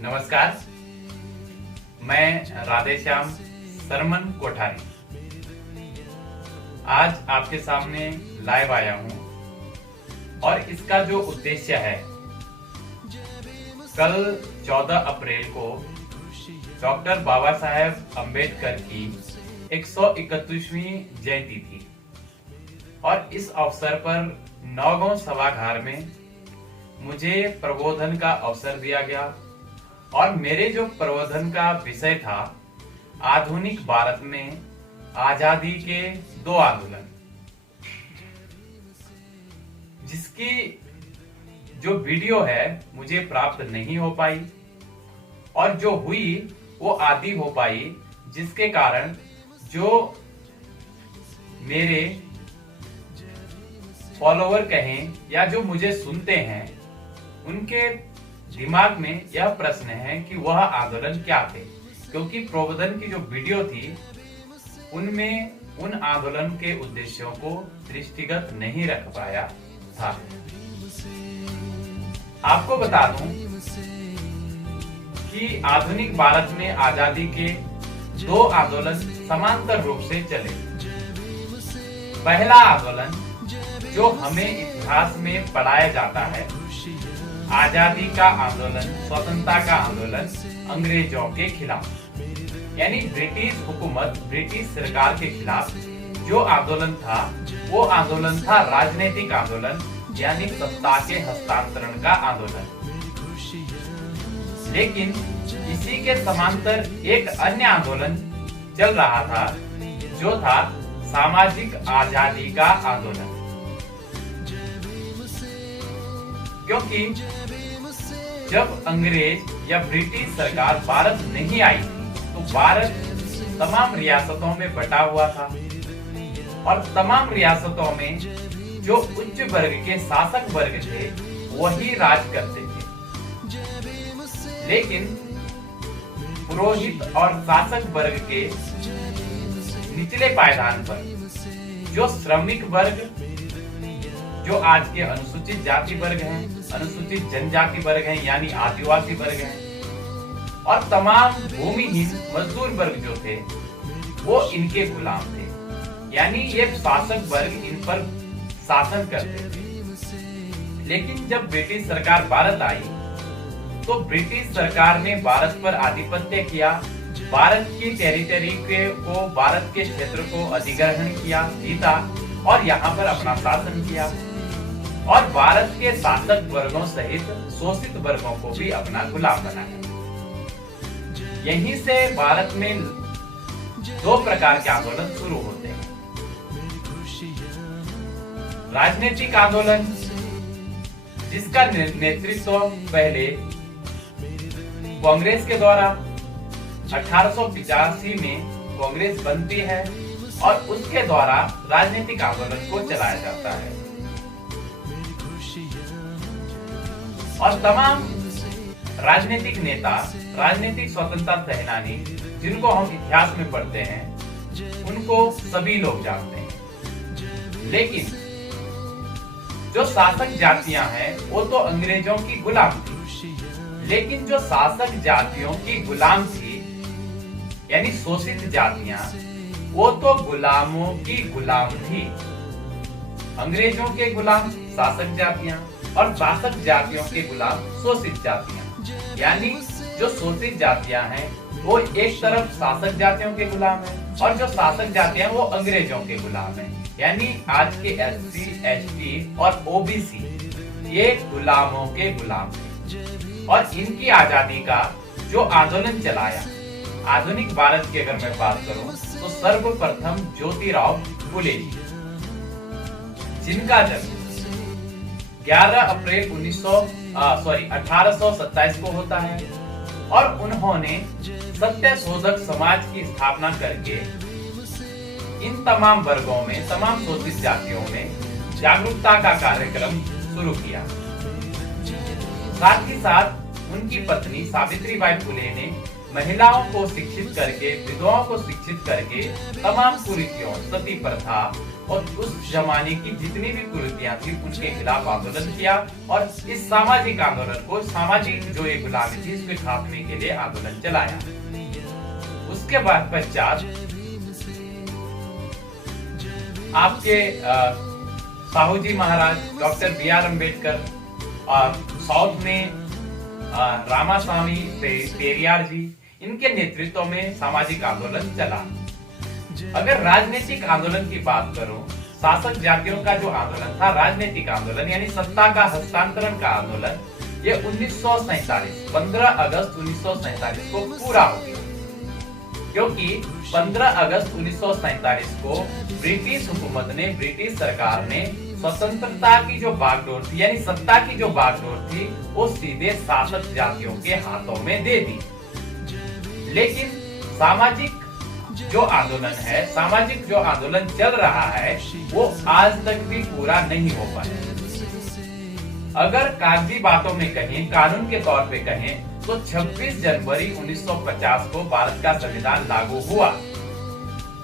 नमस्कार, मैं राधेश्याम सरमन कोठारी आज आपके सामने लाइव आया हूं और इसका जो उद्देश्य है, कल 14 अप्रैल को डॉक्टर बाबा साहेब अम्बेडकर की 131वीं जयंती थी और इस अवसर पर नौगांव सभागार में मुझे प्रबोधन का अवसर दिया गया और मेरे जो प्रबोधन का विषय था आधुनिक भारत में आजादी के दो आंदोलन, जिसकी जो वीडियो है मुझे प्राप्त नहीं हो पाई और जो हुई वो आधी हो पाई, जिसके कारण जो मेरे फॉलोवर कहें या जो मुझे सुनते हैं उनके दिमाग में यह प्रश्न है कि वह आंदोलन क्या थे, क्योंकि प्रबोधन की जो वीडियो थी उनमें उन आंदोलन के उद्देश्यों को दृष्टिगत नहीं रख पाया था। आपको बता दूं कि आधुनिक भारत में आजादी के दो आंदोलन समांतर रूप से चले। पहला आंदोलन जो हमें इतिहास में पढ़ाया जाता है, आजादी का आंदोलन, स्वतंत्रता का आंदोलन अंग्रेजों के खिलाफ, यानी ब्रिटिश हुकूमत, ब्रिटिश सरकार के खिलाफ जो आंदोलन था वो आंदोलन था राजनीतिक आंदोलन, यानी सत्ता के हस्तांतरण का आंदोलन। लेकिन इसी के समांतर एक अन्य आंदोलन चल रहा था जो था सामाजिक आजादी का आंदोलन, क्योंकि जब अंग्रेज या ब्रिटिश सरकार भारत नहीं आई तो भारत तमाम रियासतों में बटा हुआ था और तमाम रियासतों में जो उच्च वर्ग के शासक वर्ग थे वही राज करते थे। लेकिन पुरोहित और शासक वर्ग के निचले पायदान पर जो श्रमिक वर्ग, जो आज के अनुसूचित जाति वर्ग हैं, अनुसूचित जनजाति वर्ग हैं, यानी आदिवासी वर्ग हैं, और तमाम भूमिहीन मजदूर वर्ग जो थे वो इनके गुलाम थे, यानी ये शासक वर्ग इन पर शासन करते थे। लेकिन जब ब्रिटिश सरकार भारत आई तो ब्रिटिश सरकार ने भारत पर आधिपत्य किया, भारत की टेरिटरी को, भारत के क्षेत्र को अधिग्रहण किया, जीता और यहाँ पर अपना शासन किया और भारत के शासक वर्गों सहित शोषित वर्गों को भी अपना गुलाम बनाया। यहीं से भारत में दो प्रकार के आंदोलन शुरू होते हैं। राजनीतिक आंदोलन, जिसका नेतृत्व पहले कांग्रेस के द्वारा 1885 में कांग्रेस बनती है और उसके द्वारा राजनीतिक आंदोलन को चलाया जाता है और तमाम राजनीतिक नेता, राजनीतिक स्वतंत्रता सेनानी जिनको हम इतिहास में पढ़ते हैं उनको सभी लोग जानते हैं। लेकिन जो शासक जातियां हैं वो तो अंग्रेजों की गुलाम थी, लेकिन जो शासक जातियों की गुलाम थी यानी शोषित जातियां, वो तो गुलामों की गुलाम थी। अंग्रेजों के गुलाम शासक जातियां और शासक जातियों के गुलाम शोषित जातियां, यानी जो शोषित जातियां हैं वो एक तरफ शासक जातियों के गुलाम हैं और जो शासक जातियां वो अंग्रेजों के गुलाम हैं, यानी आज के SC, ST और OBC ये गुलामों के गुलाम हैं। और इनकी आजादी का जो आंदोलन चलाया, आधुनिक भारत की अगर मैं बात करूं तो सर्वप्रथम ज्योतिराव फुले जी, जिनका जन्म 11 अप्रैल 1827 को होता है और उन्होंने सत्य शोधक समाज की स्थापना करके इन तमाम वर्गों में, तमाम शोषित जातियों में जागरूकता का कार्यक्रम शुरू किया। साथ ही साथ उनकी पत्नी सावित्रीबाई फुले ने महिलाओं को शिक्षित करके, विधवाओं को शिक्षित करके तमाम कुरीतियों, सती प्रथा और उस जमाने की जितनी भी कुरीतियां थी उनके खिलाफ आंदोलन किया और इस सामाजिक आंदोलन को, सामाजिक जो ये गुलामी थी इसके खात्मे के लिए आंदोलन चलाया। उसके बाद पश्चात आपके साहू जी महाराज, डॉक्टर बी.आर. अम्बेडकर और साउथ में रामास्वामी पेरियार जी, इनके नेतृत्व में सामाजिक आंदोलन चला। अगर राजनीतिक आंदोलन की बात करूं, शासक जातियों का जो आंदोलन था, राजनीतिक आंदोलन यानी सत्ता का हस्तांतरण का आंदोलन, ये 1947 15 अगस्त 1947 को पूरा हो गया, क्योंकि 15 अगस्त 1947 को ब्रिटिश हुकूमत ने, ब्रिटिश सरकार ने स्वतंत्रता की जो बागडोर थी यानी सत्ता की जो बागडोर थी वो सीधे शासक जातियों के हाथों में दे दी। लेकिन सामाजिक जो आंदोलन है, सामाजिक जो आंदोलन चल रहा है वो आज तक भी पूरा नहीं हो पाया। अगर कागजी बातों में कहें, कानून के तौर पे कहें तो 26 जनवरी 1950 को भारत का संविधान लागू हुआ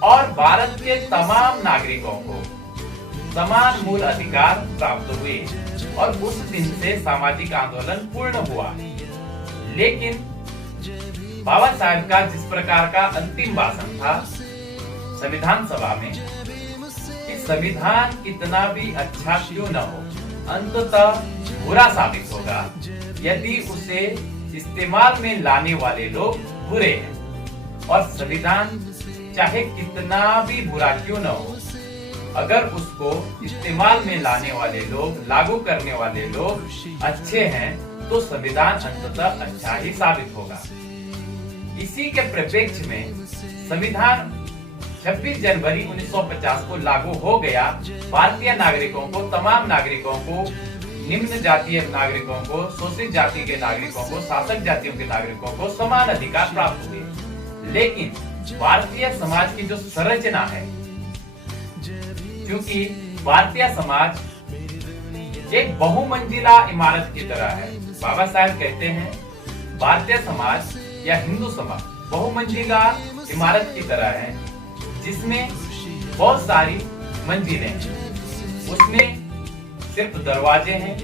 और भारत के तमाम नागरिकों को समान मूल अधिकार प्राप्त हुए और उस दिन से सामाजिक आंदोलन पूर्ण हुआ। लेकिन बाबा साहेब का जिस प्रकार का अंतिम भाषण था संविधान सभा में, कि संविधान कितना भी अच्छा क्यों न हो, अंततः बुरा साबित होगा यदि उसे इस्तेमाल में लाने वाले लोग बुरे हैं, और संविधान चाहे कितना भी बुरा क्यों न हो, अगर उसको इस्तेमाल में लाने वाले लोग, लागू करने वाले लोग अच्छे हैं तो संविधान अंततः अच्छा ही साबित होगा। इसी के परिप्रेक्ष्य में संविधान 26 जनवरी 1950 को लागू हो गया। भारतीय नागरिकों को, तमाम नागरिकों को, निम्न जातीय नागरिकों को, शोषित जाति के नागरिकों को, शासक जातियों के नागरिकों को समान अधिकार प्राप्त हुए। लेकिन भारतीय समाज की जो संरचना है, क्योंकि भारतीय समाज एक बहुमंजिला इमारत की तरह है। बाबा साहेब कहते हैं भारतीय समाज या हिंदू समाज बहुमंजिला इमारत की तरह है, जिसमें बहुत सारी मंजिलें हैं। उसमें सिर्फ दरवाजे हैं,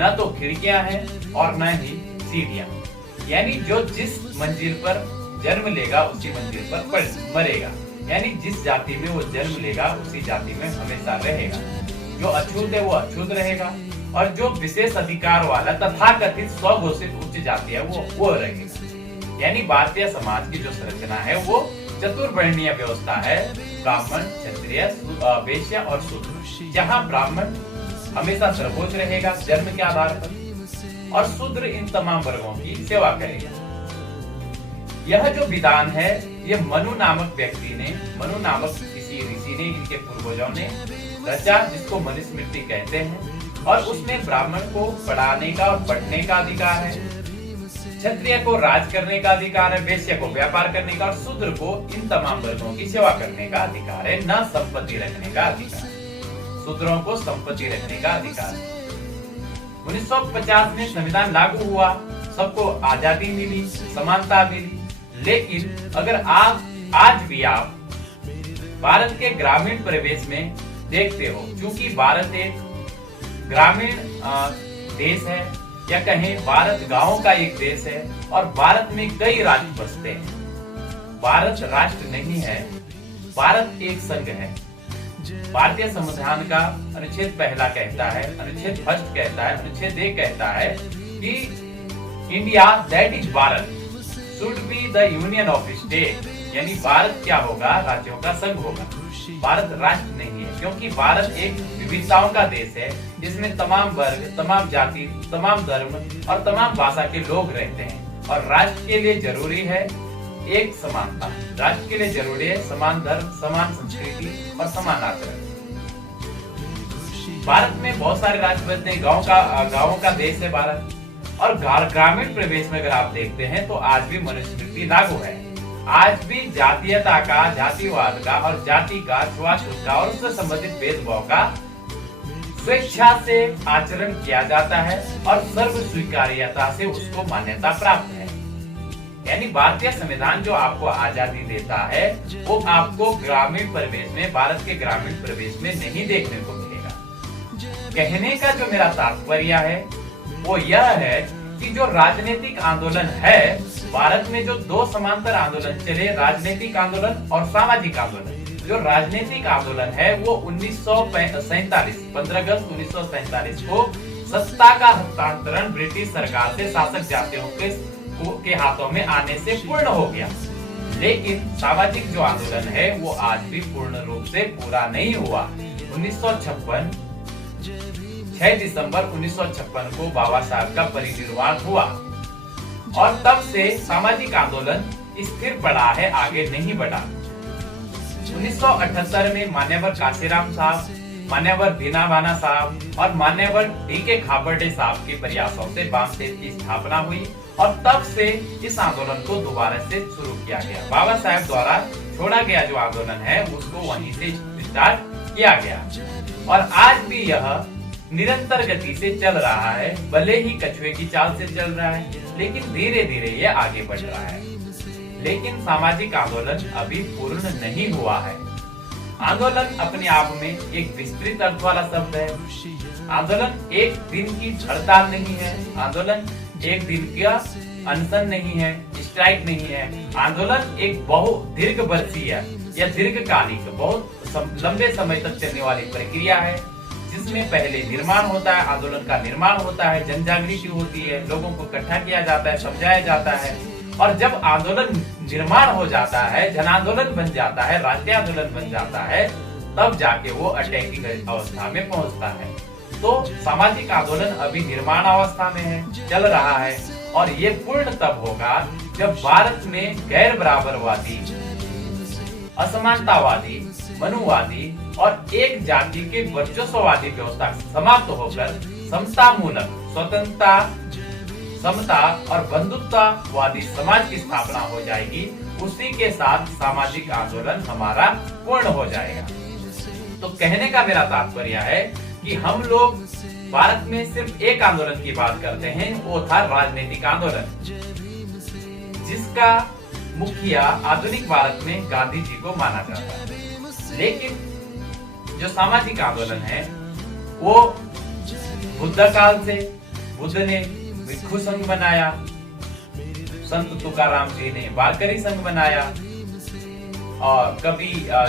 न तो खिड़कियां हैं और न ही सीढ़ियां। यानी जो जिस मंजिल पर जन्म लेगा उसी मंजिल पर मरेगा। यानी जिस जाति में वो जन्म लेगा उसी जाति में हमेशा रहेगा। जो अछूत है वो अछूत रहेगा और जो विशेष अधिकार वाला तथाकथित स्वघोषित उच्च जाति है वो रहेगा। यानी भारतीय समाज की जो संरचना है वो चतुर्वर्णीय व्यवस्था है, ब्राह्मण, क्षत्रिय, वैश्य और शूद्र, जहाँ ब्राह्मण हमेशा सर्वोच्च रहेगा जन्म के आधार पर और शूद्र इन तमाम वर्गों की सेवा करेगा। यह जो विधान है ये मनु नामक व्यक्ति ने, मनु नामक किसी ऋषि ने, इनके पूर्वजों ने रचा, जिसको मनुस्मृति कहते हैं। और उसमें ब्राह्मण को पढ़ाने का और पढ़ने का अधिकार है, क्षत्रिय को राज करने का अधिकार है, वैश्य को व्यापार करने का और शूद्र को इन तमाम वर्गों की सेवा करने का अधिकार है, न संपत्ति रखने का अधिकार। शूद्रों को संपत्ति रखने का अधिकार है। 1950 में संविधान लागू हुआ, सबको आजादी मिली, समानता मिली। लेकिन अगर आप आज भी आप भारत के ग्रामीण परिवेश में देखते हो, क्योंकि भारत एक ग्रामीण देश है या कहें भारत गांवों का एक देश है और भारत में कई राज्य बसते हैं। भारत राष्ट्र नहीं है, भारत एक संघ है। भारतीय संविधान का अनुच्छेद पहला कहता है, अनुच्छेद फर्स्ट कहता है, अनुच्छेद 1 कहता है कि India that is Bharat should be the union of state. यानी भारत क्या होगा? राज्यों का संघ होगा। भारत राष्ट्र नहीं है, क्योंकि भारत एक विविधताओं का देश है जिसमें तमाम वर्ग, तमाम जाति, तमाम धर्म और तमाम भाषा के लोग रहते हैं। और राष्ट्र के लिए जरूरी है एक समानता, राष्ट्र के लिए जरूरी है समान धर्म, समान संस्कृति और समान आचरण। भारत में बहुत सारे राज्य बसते हैं, गाँवों का देश है भारत। और ग्रामीण प्रदेश में अगर आप देखते हैं तो आज भी मनुस्मृति लागू है। आज भी जातीयता का, जातिवाद का और जाति का, छुआछूत का और उससे संबंधित भेदभाव का स्वेच्छा से आचरण किया जाता है और सर्व स्वीकार्यता से उसको मान्यता प्राप्त है। यानी भारतीय संविधान जो आपको आजादी देता है वो आपको ग्रामीण परिवेश में, भारत के ग्रामीण परिवेश में नहीं देखने को मिलेगा। कहने का जो मेरा तात्पर्य है वो यह है कि जो राजनीतिक आंदोलन है, भारत में जो दो समांतर आंदोलन चले, राजनीतिक आंदोलन और सामाजिक आंदोलन। जो राजनीतिक आंदोलन है वो 1947 15 अगस्त 1947 को सत्ता का हस्तांतरण ब्रिटिश सरकार से शासक जातियों के हाथों में आने से पूर्ण हो गया। लेकिन सामाजिक जो आंदोलन है वो आज भी पूर्ण रूप से पूरा नहीं हुआ। 1956 6 दिसंबर 1956 को बाबा साहब का परिनिर्वाण हुआ और तब से सामाजिक आंदोलन स्थिर पड़ा है, आगे नहीं बढ़ा। 1978 में मान्यवर काशीराम साहब, मान्यवर दीनाभाना साहब और मान्यवर डी.के. खापर्डे साहब के प्रयासों से वामसेन की स्थापना हुई और तब से इस आंदोलन को दोबारा से शुरू किया गया। बाबा साहब द्वारा छोड़ा गया जो आंदोलन है उसको वहीं से स्टार्ट किया गया और आज भी यह निरंतर गति से चल रहा है। भले ही कछुए की चाल से चल रहा है, लेकिन धीरे धीरे ये आगे बढ़ रहा है। लेकिन सामाजिक आंदोलन अभी पूर्ण नहीं हुआ है। आंदोलन अपने आप में एक विस्तृत अर्थ वाला शब्द है। आंदोलन एक दिन की हड़ताल नहीं है, आंदोलन एक दिन का अनशन नहीं है, स्ट्राइक नहीं है। आंदोलन एक बहुत दीर्घ वर्षीय या दीर्घकालिक, बहुत लंबे समय तक चलने वाली प्रक्रिया है, जिसमें पहले निर्माण होता है, आंदोलन का निर्माण होता है, जन जागृति होती है, लोगों को इकट्ठा किया जाता है, समझाया जाता है और जब आंदोलन निर्माण हो जाता है, जन आंदोलन बन जाता है, राष्ट्रीय आंदोलन बन जाता है, तब जाके वो अटैकिंग अवस्था में पहुंचता है। तो सामाजिक आंदोलन अभी निर्माण अवस्था में है, चल रहा है और ये पूर्ण तब होगा जब भारत में गैर बराबरवादी, असमानतावादी, मनुवादी और एक जाति के वर्चस्ववादी व्यवस्था समाप्त होकर समतामूलक, स्वतंत्रता, समता और बंधुत्ववादी समाज की स्थापना हो जाएगी। उसी के साथ सामाजिक आंदोलन हमारा पूर्ण हो जाएगा। तो कहने का मेरा तात्पर्य है कि हम लोग भारत में सिर्फ एक आंदोलन की बात करते हैं, वो था राजनीतिक आंदोलन, जिसका मुखिया आधुनिक भारत में गांधी जी को माना जाता है। लेकिन जो सामाजिक आंदोलन है वो बुद्ध काल से, बुद्ध ने भिक्षु संघ बनाया, संत तुकाराम जी ने वारकरी संघ बनाया और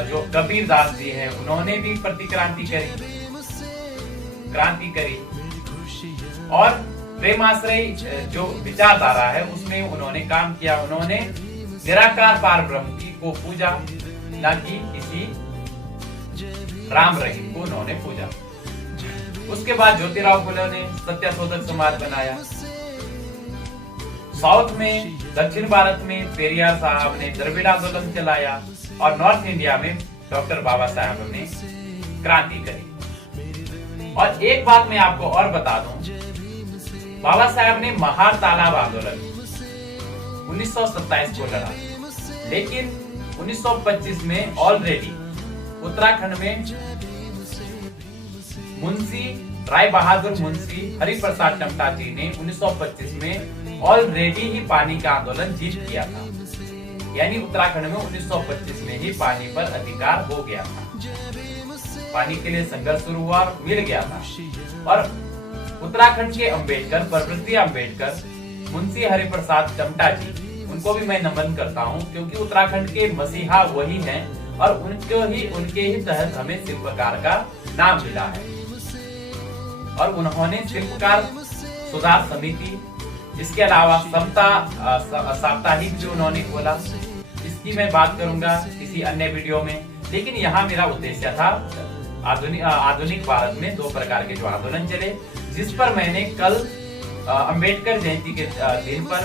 जो कबीरदास जी हैं उन्होंने भी क्रांति करी और प्रेमाश्रय जो विचारधारा है उसमें उन्होंने काम किया। उन्होंने निराकार पार ब्रह्म की को पूजा, न कि किसी राम रहीम को उन्होंने पूजा। उसके बाद ज्योतिराव फुले ने सत्यशोधक समाज बनाया। साउथ में, दक्षिण भारत में पेरियार साहब ने द्रविड़ आंदोलन चलाया और नॉर्थ इंडिया में डॉक्टर बाबा साहब ने क्रांति करी। और एक बात मैं आपको और बता दूं, बाबा साहब ने महार तालाब आंदोलन 1927 को लड़ा, लेकिन 1925 में ऑलरेडी उत्तराखंड में मुंशी राय बहादुर मुंशी हरिप्रसाद टमटा जी ने 1925 में ऑलरेडी ही पानी का आंदोलन जीत किया था। यानी उत्तराखंड में 1925 में ही पानी पर अधिकार हो गया था, पानी के लिए संघर्ष शुरू हुआ और मिल गया था। और उत्तराखंड के अंबेडकर, प्रवृत्ति अंबेडकर, मुंशी हरिप्रसाद टमटा जी, उनको भी मैं नमन करता हूं, क्योंकि उत्तराखंड के मसीहा वही हैं और उनके ही तहत हमें शिल्पकार का नाम मिला है। और उन्होंने शिल्पकार सुधार समिति, इसके अलावा समता साप्ताहिक जो उन्होंने खोला, इसकी मैं बात करूंगा किसी अन्य वीडियो में। लेकिन यहाँ मेरा उद्देश्य था आधुनिक भारत में दो प्रकार के जो आंदोलन चले, जिस पर मैंने कल अंबेडकर जयंती के दिन पर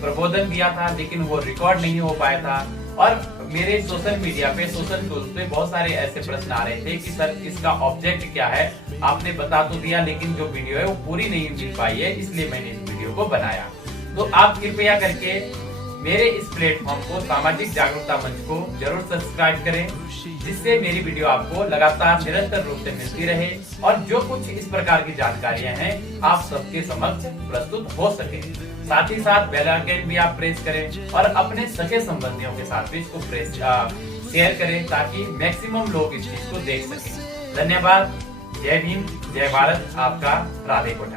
प्रबोधन दिया था, लेकिन वो रिकॉर्ड नहीं हो पाया था। और मेरे सोशल मीडिया पे, सोशल टूल्स पे बहुत सारे ऐसे प्रश्न आ रहे थे कि सर इसका ऑब्जेक्ट क्या है, आपने बता तो दिया लेकिन जो वीडियो है वो पूरी नहीं मिल पाई है, इसलिए मैंने इस वीडियो को बनाया। तो आप कृपया करके मेरे इस प्लेटफॉर्म को सामाजिक जागरूकता मंच को जरूर सब्सक्राइब करें, जिससे मेरी वीडियो आपको लगातार निरंतर रूप से मिलती रहे और जो कुछ इस प्रकार की जानकारियां हैं आप सबके समक्ष प्रस्तुत हो सके। साथ ही साथ बेल आइकन भी आप प्रेस करें और अपने सगे संबंधियों के साथ भी इसको शेयर करें ताकि मैक्सिमम लोग इस चीज को देख सकें। धन्यवाद। जय भीम, जय भारत। आपका राधे कोटा।